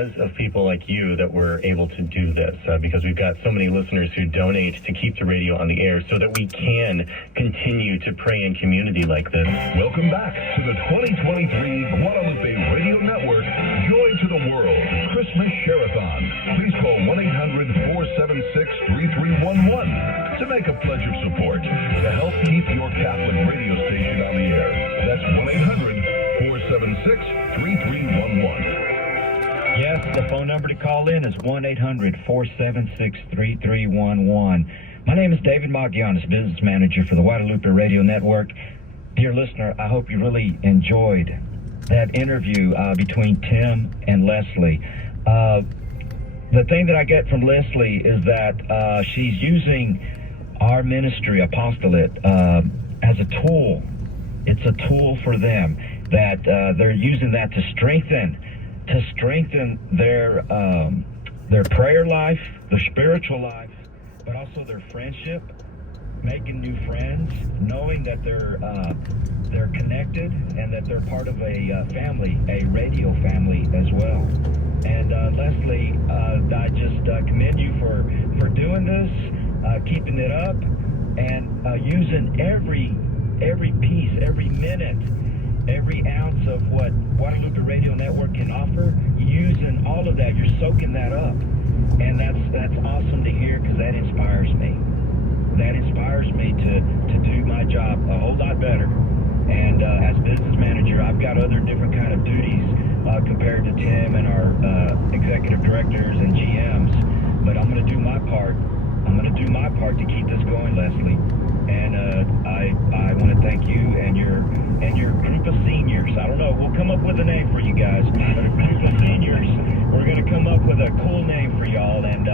because of people like you that we're able to do this, because we've got so many listeners who donate to keep the radio on the air so that we can continue to pray in community like this. Welcome back to the 2023 Guadalupe Radio Network Joy to the World Christmas Share-a-thon. Please call 1-800-476-3311 to make a pledge of support to help keep your Catholic radio station on the air. That's 1-800-476-3311. Yes, the phone number to call in is 1-800-476-3311. My name is David Magianis, business manager for the Guadalupe Radio Network. Dear listener, I hope you really enjoyed that interview between Tim and Leslie. The thing that I get from Leslie is that she's using our ministry, Apostolate, as a tool. It's a tool for them, that they're using that to strengthen their prayer life, their spiritual life, but also their friendship, making new friends, knowing that they're connected and that they're part of a family, a radio family as well. And Leslie, I just commend you for doing this, keeping it up, and using every piece, every minute, every ounce of what Guadalupe Radio Network can offer. Using all of that, you're soaking that up, and that's awesome to hear, because that inspires me. That inspires me to do my job a whole lot better. And as business manager, I've got other different kind of duties compared to Tim and our executive directors and GMs. But I'm going to do my part. I'm going to do my part to keep this going, Leslie. And I want to thank you and your group of seniors. I don't know. We'll come up with a name for you guys. But a group of seniors. We're going to come up with a cool name for y'all and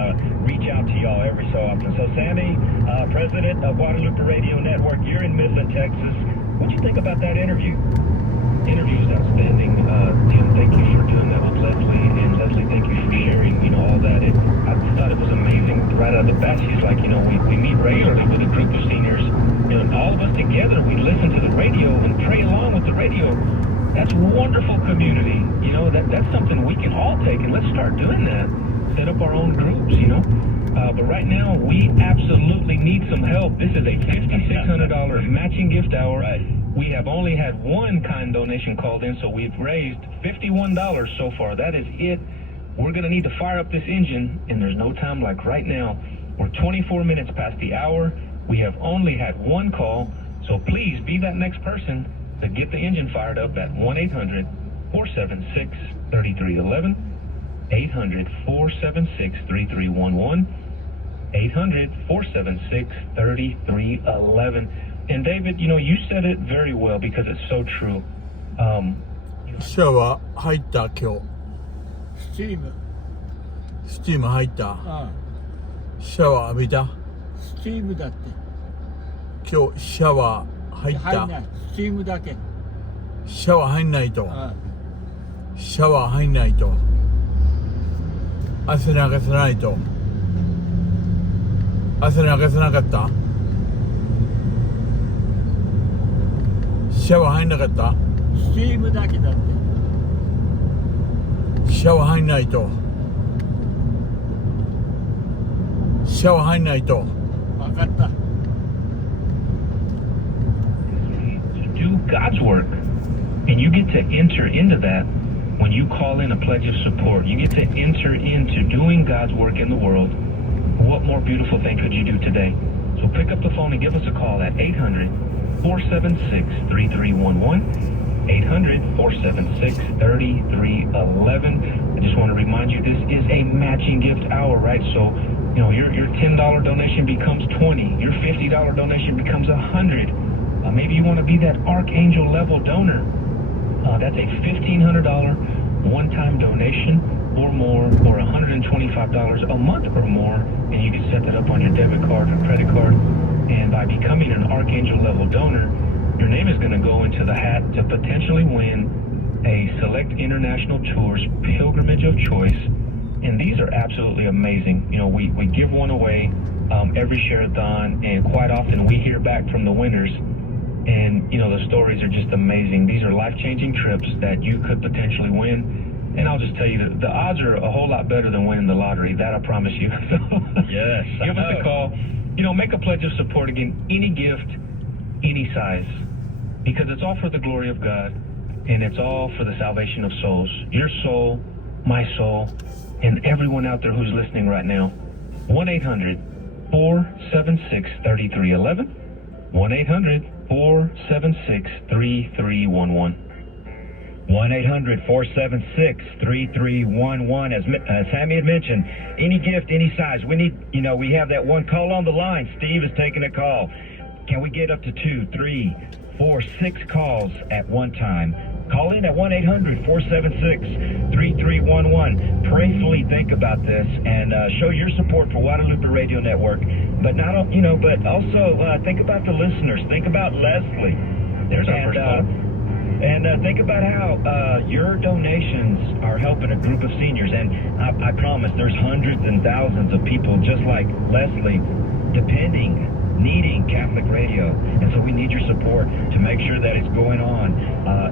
reach out to y'all every so often. So, Sammy, president of Guadalupe Radio Network, you're in Midland, Texas. What'd you think about that interview? Interview was outstanding. Tim, thank you for doing that with Leslie. And Leslie, thank you for sharing, all that. I thought it was amazing. Right out of the bat, she's like, we meet regularly with a group of seniors. And all of us together, we listen to the radio and pray along with the radio. That's wonderful community. That's something we can all take, and let's start doing that. Set up our own groups, But right now, we absolutely need some help. This is a $5,600 matching gift hour. Right. We have only had one kind donation called in, so we've raised $51 so far. That is it. We're going to need to fire up this engine, and there's no time like right now. We're 24 minutes past the hour. We have only had one call, so please be that next person to get the engine fired up at 1-800-476-3311, 800-476-3311, 800-476-3311. And David, you said it very well, because it's so true. シャワー入った今日。スチーム。スチーム入った。ああ、シャワー浴びた。スチームだって。今日シャワー入った。入んない。スチームだけ。シャワー入んないと。ああ、シャワー入んないと。汗流さないと。汗流さなかった。シャワー入んなかった。スチームだけだって。シャワー入んないと。シャワー入んないと。分かった。Do God's work, and you get to enter into that when you call in a pledge of support. You get to enter into doing God's work in the world. What more beautiful thing could you do today? So pick up the phone and give us a call at 800-476-3311, 800-476-3311. I just want to remind you, this is a matching gift hour, right? So, your $10 donation becomes 20, your $50 donation becomes 100. Maybe you want to be that archangel level donor. That's a $1,500 one-time donation or more, or $125 a month or more, and you can set that up on your debit card or credit card. And by becoming an archangel level donor, your name is going to go into the hat to potentially win a Select International Tours pilgrimage of choice. And these are absolutely amazing. We give one away every share-a-thon, and quite often we hear back from the winners. And, the stories are just amazing. These are life-changing trips that you could potentially win. And I'll just tell you that the odds are a whole lot better than winning the lottery. That I promise you. Yes, I Give us know. a call. Make a pledge of support. Again, any gift, any size, because it's all for the glory of God, and it's all for the salvation of souls. Your soul, my soul, and everyone out there who's listening right now. 1-800-476-3311. 1-800-476-3311. 1-800-476-3311. As Sammy had mentioned, any gift, any size. We need, we have that one call on the line. Steve is taking a call. Can we get up to 2, 3, 4, 6 calls at one time? Call in at 1-800-476-3311. Prayerfully think about this and show your support for Guadalupe Radio Network. But but also think about the listeners. Think about Leslie. There's our first call. And think about how your donations are helping a group of seniors. And I promise there's hundreds and thousands of people just like Leslie needing Catholic radio. And so we need your support to make sure that it's going on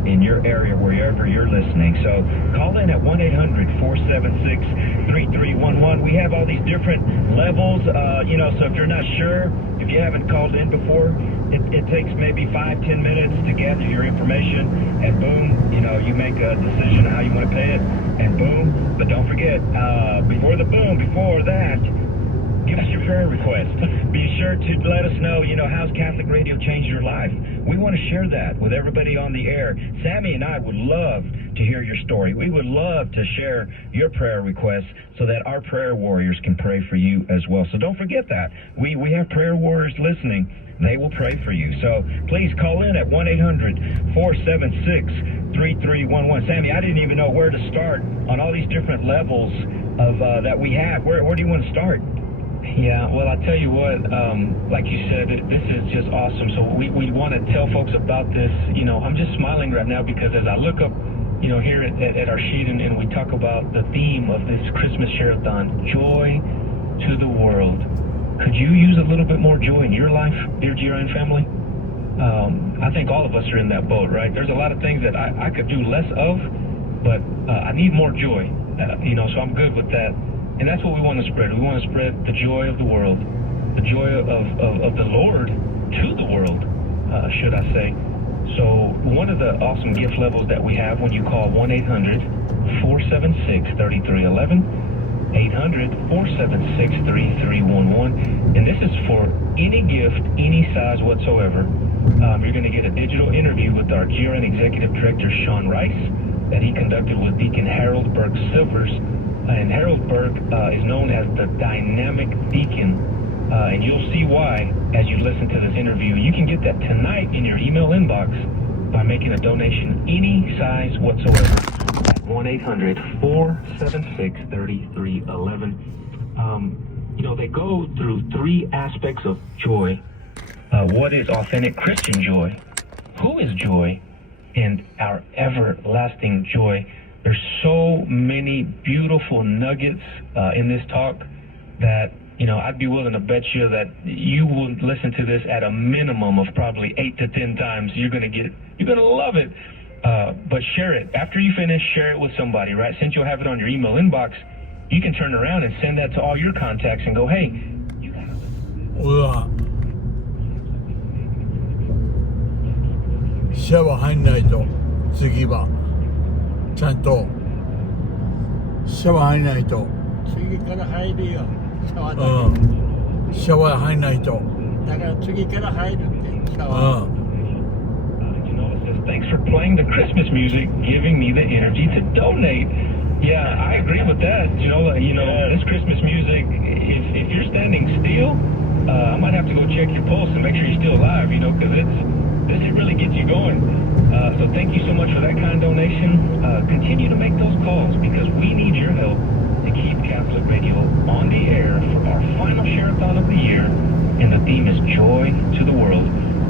in your area, wherever you're listening. So call in at 1-800-476-3311. We have all these different levels, so if you're not sure, if you haven't called in before, it takes maybe 5-10 minutes to gather your information, and boom, you make a decision on how you want to pay it, and boom. But don't forget, before that, give us your prayer request. Be sure to let us know, how's Catholic radio changed your life. We want to share that with everybody on the air. Sammy and I would love to hear your story. We would love to share your prayer requests so that our prayer warriors can pray for you as well. So don't forget that. We have prayer warriors listening. They will pray for you. So please call in at 1-800-476-3311. Sammy, I didn't even know where to start on all these different levels of that we have. Where do you want to start? Yeah, well, I tell you what, like you said, this is just awesome. So we want to tell folks about this. I'm just smiling right now because as I look up, here at our sheet and we talk about the theme of this Christmas Share-a-thon, joy to the world. Could you use a little bit more joy in your life, dear GRN family? I think all of us are in that boat, right? There's a lot of things that I could do less of, but I need more joy, so I'm good with that. And that's what we want to spread. We want to spread the joy of the world, the joy of the Lord to the world, should I say. So one of the awesome gift levels that we have when you call 1-800-476-3311, 800-476-3311, and this is for any gift, any size whatsoever. You're going to get a digital interview with our GRN Executive Director, Sean Rice, that he conducted with Deacon Harold Burke Silvers. And Harold Burke is known as the dynamic deacon, and you'll see why as you listen to this interview. You can get that tonight in your email inbox by making a donation any size whatsoever at 1-800-476-3311. They go through 3 aspects of joy. What is authentic Christian joy? Who is joy? And our everlasting joy. There's so many beautiful nuggets in this talk that, I'd be willing to bet you that you will listen to this at a minimum of probably 8 to 10 times. You're going to love it. But share it. After you finish, share it with somebody, right? Since you'll have it on your email inbox, you can turn around and send that to all your contacts and go, hey, you got to listen to this. シャワー入んないと次はちゃんとシャワー入んないと次から入るよ。シャワーだシャワー入んないとけ。だから次から入るってシャワー。It says, thanks for playing the Christmas music, giving me the energy to donate. Yeah, I agree with that. This Christmas music, if you're standing still, I might have to go check your pulse and make sure you're still alive, because it really gets you going. So thank you so much for that kind donation. Continue to make those calls because we need your help to keep Catholic Radio on the air for our final Share-a-thon of the year, and the theme is Joy to the World.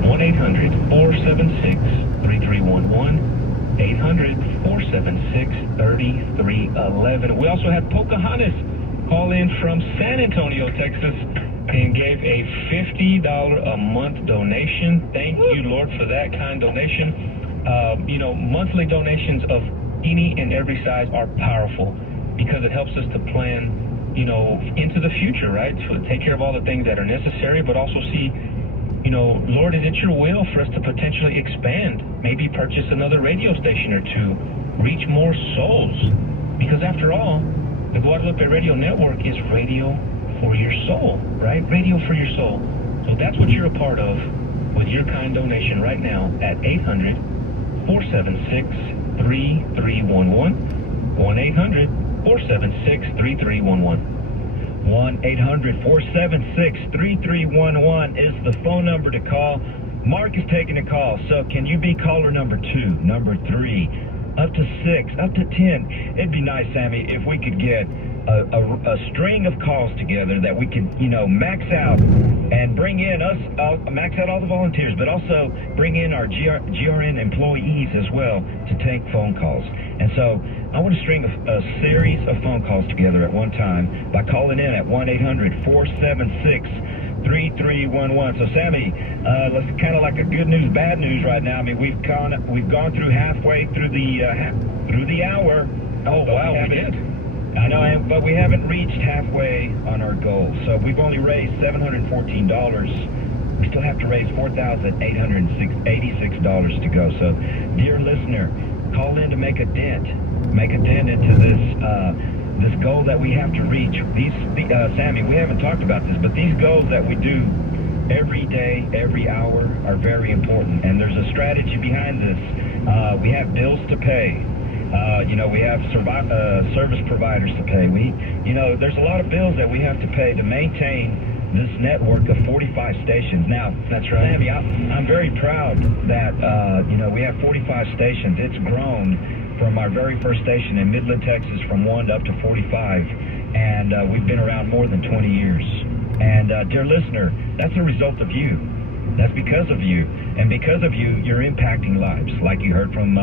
1-800-476-3311, 800-476-3311. We also had Pocahontas call in from San Antonio, Texas, and gave a $50 a month donation. Thank you, Lord, for that kind donation. Monthly donations of any and every size are powerful because it helps us to plan, into the future, right? So take care of all the things that are necessary, but also see, Lord, is it your will for us to potentially expand? Maybe purchase another radio station or two, reach more souls. Because after all, the Guadalupe Radio Network is radio for your soul, right? Radio for your soul. So that's what you're a part of with your kind donation right now at 800-476-3311. 1-800-476-3311. 1-800-476-3311 is the phone number to call. Mark is taking a call, so can you be caller number 2, number 3, up to 6, up to 10? It'd be nice, Sammy, if we could get a string of calls together that we could, max out and bring in us, max out all the volunteers, but also bring in our GRN employees as well to take phone calls. And so I want to string a series of phone calls together at one time by calling in at 1-800-476-3311. So Sammy, let's kind of like a good news, bad news right now. I mean, we've gone through halfway through the hour. Oh wow, we did. I know, but we haven't reached halfway on our goal. So we've only raised $714. We still have to raise $4,886 to go. So, dear listener, call in to make a dent into this goal that we have to reach. Sammy, we haven't talked about this, but these goals that we do every day, every hour are very important. And there's a strategy behind this. We have bills to pay. We have service providers to pay. There's a lot of bills that we have to pay to maintain this network of 45 stations. Now, that's right, Sammy, I'm very proud that, we have 45 stations. It's grown from our very first station in Midland, Texas, from 1 up to 45. And we've been around more than 20 years. And, dear listener, that's a result of you. That's because of you. And because of you, you're impacting lives, like you heard from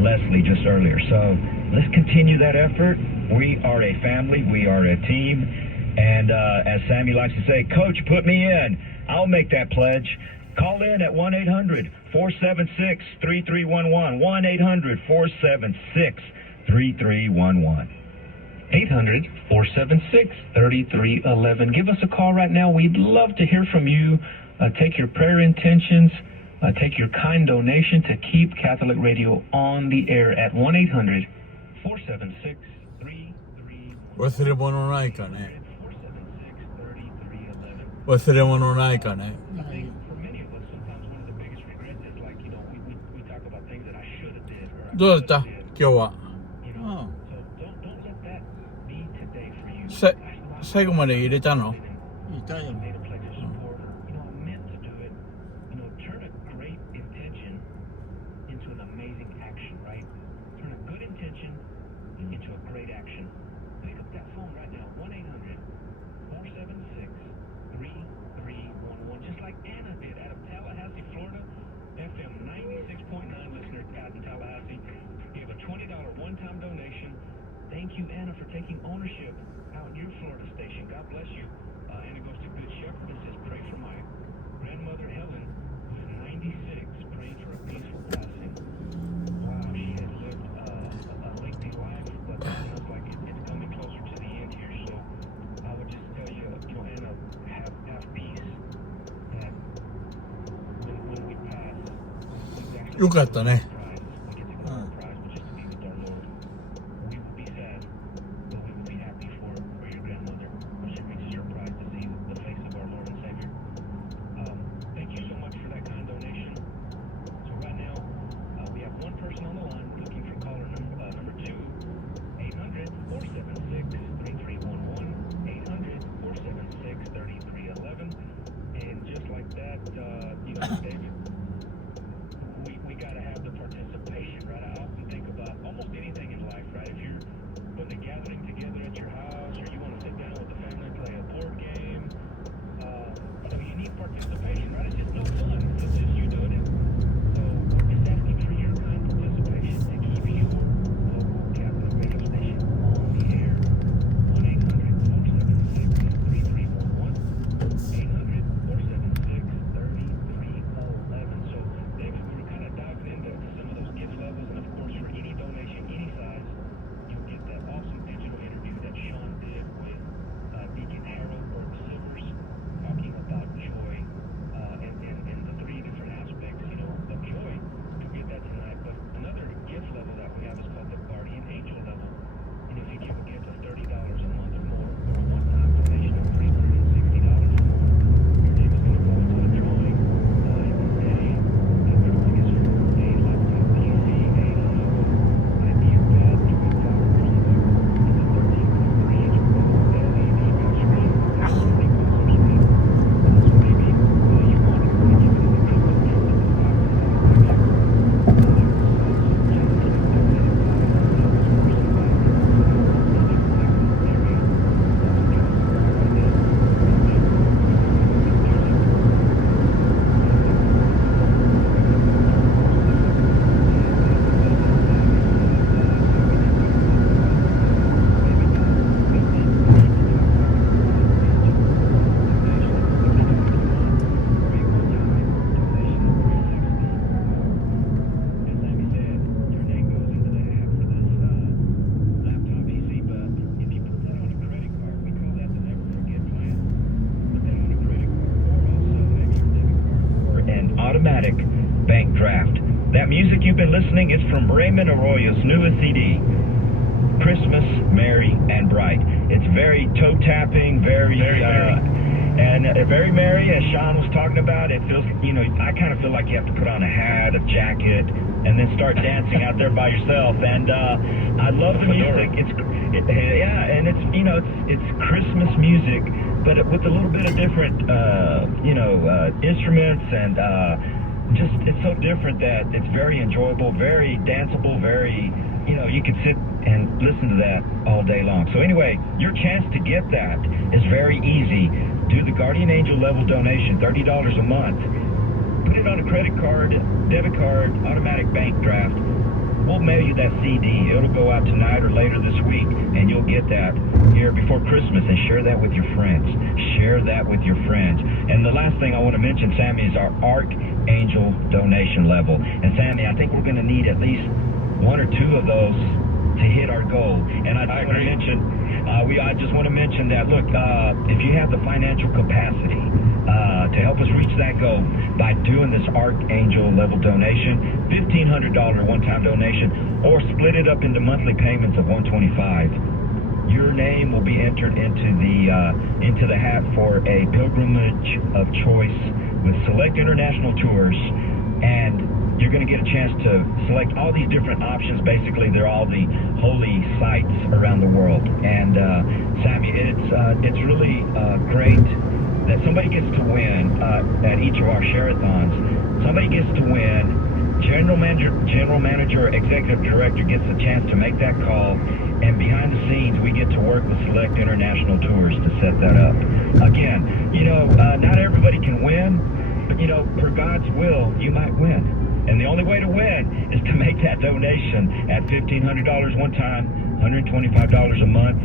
Leslie just earlier. So let's continue that effort. We are a family. We are a team. And as Sammy likes to say, Coach, put me in. I'll make that pledge. Call in at 1-800-476-3311. 1-800-476-3311. 800-476-3311. Give us a call right now. We'd love to hear from you. Take your prayer intentions. Take your kind donation to keep Catholic Radio on the air at 1-800-476-3311. 忘れ物ないかね。忘れ物ないかね。どうだった今日は。最後まで入れたの？いたよ。Thank you, Anna, for taking ownership out in your Florida station. God bless you. Anna goes to Good Shepherd and says, pray for my grandmother, Helen, who's 96, praying for a peaceful passing. Wow, she has lived a lengthy life, but it feels like it's coming closer to the end here. So I would just tell you, Anna, have peace. That when we pass, we actually よかったね。David, we got to have the listening. It's from Raymond Arroyo's newest CD, Christmas, Merry and Bright. It's very toe-tapping, very merry, as Sean was talking about. It feels, I kind of feel like you have to put on a hat, a jacket, and then start dancing out there by yourself. And I love the music. It's Christmas music, but with a little bit of different, instruments, and just it's so different that it's very enjoyable, very danceable, very, you can sit and listen to that all day long. So anyway, your chance to get that is very easy. Do the Guardian Angel level donation, $30 a month. Put it on a credit card, debit card, automatic bank draft. We'll mail you that CD. It'll go out tonight or later this week, and you'll get that here before Christmas, and share that with your friends. Share that with your friends. And the last thing I want to mention, Sammy, is our Archangel donation level. And Sammy, I think we're going to need at least one or two of those to hit our goal. And I just want to mention that, look, if you have the financial capacity to help us reach that goal by doing this Archangel level donation, $1,500 one-time donation, or split it up into monthly payments of $125, your name will be entered into the hat for a pilgrimage of choice with select international tours, and you're going to get a chance to select all these different options. Basically, they're all the holy sites around the world. And Sammy, it's really great that somebody gets to win at each of our share-a-thons. Somebody gets to win. General manager, or executive director gets a chance to make that call, and behind the scenes, we get to work with select international tours to set that up. Again, not everybody can win, but per God's will, you might win. And the only way to win is to make that donation at $1,500 one time, $125 a month,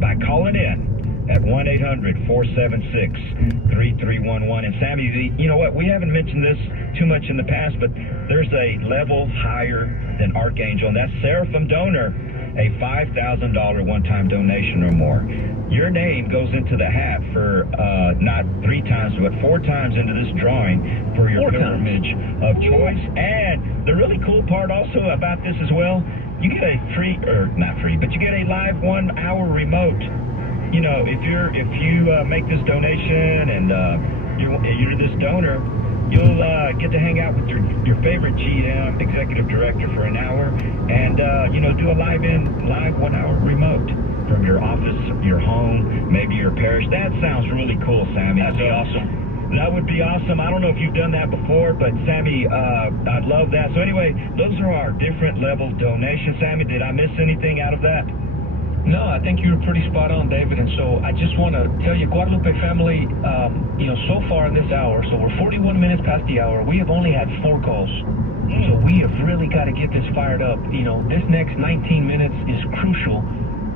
by calling in at 1-800-476-3311. And Sammy, you know what? We haven't mentioned this too much in the past, but there's a level higher than Archangel, and that's Seraphim Donor, a $5,000 one-time donation or more. Your name goes into the hat for not 3 times, but 4 times into this drawing for your pilgrimage of choice. And the really cool part also about this as well, you get a free, or not free, but you get a live 1-hour remote. If you make this donation and you're this donor, you'll get to hang out with your favorite GM, executive director, for an hour, and do a live 1-hour remote from your office, your home, maybe your parish. That sounds really cool, Sammy. That'd be awesome. That would be awesome. I don't know if you've done that before, but Sammy, I'd love that. So anyway, those are our different level donations. Sammy, did I miss anything out of that? No, I think you were pretty spot on, David. And so I just want to tell you, Guadalupe family, so far in this hour, so we're 41 minutes past the hour, we have only had 4 calls. So we have really got to get this fired up. This next 19 minutes is crucial.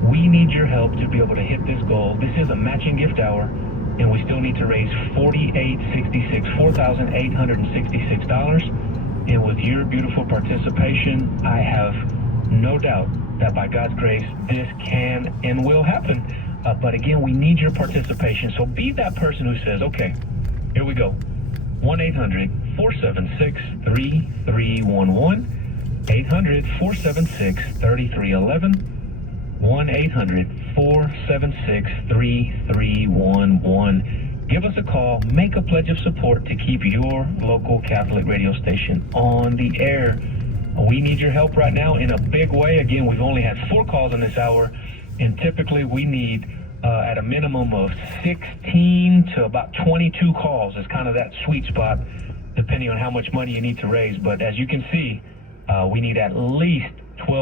We need your help to be able to hit this goal. This is a matching gift hour, and we still need to raise $4,866. And with your beautiful participation, I have no doubt that by God's grace, this can and will happen. But again, we need your participation. So be that person who says, okay, here we go. 1-800-476-3311. 800-476-3311. 1-800-476-3311. Give us a call. Make a pledge of support to keep your local Catholic radio station on the air. We need your help right now in a big way. Again, we've only had 4 calls in this hour, and typically we need at a minimum of 16 to about 22 calls. Is kind of that sweet spot, depending on how much money you need to raise. But as you can see, we need at least 12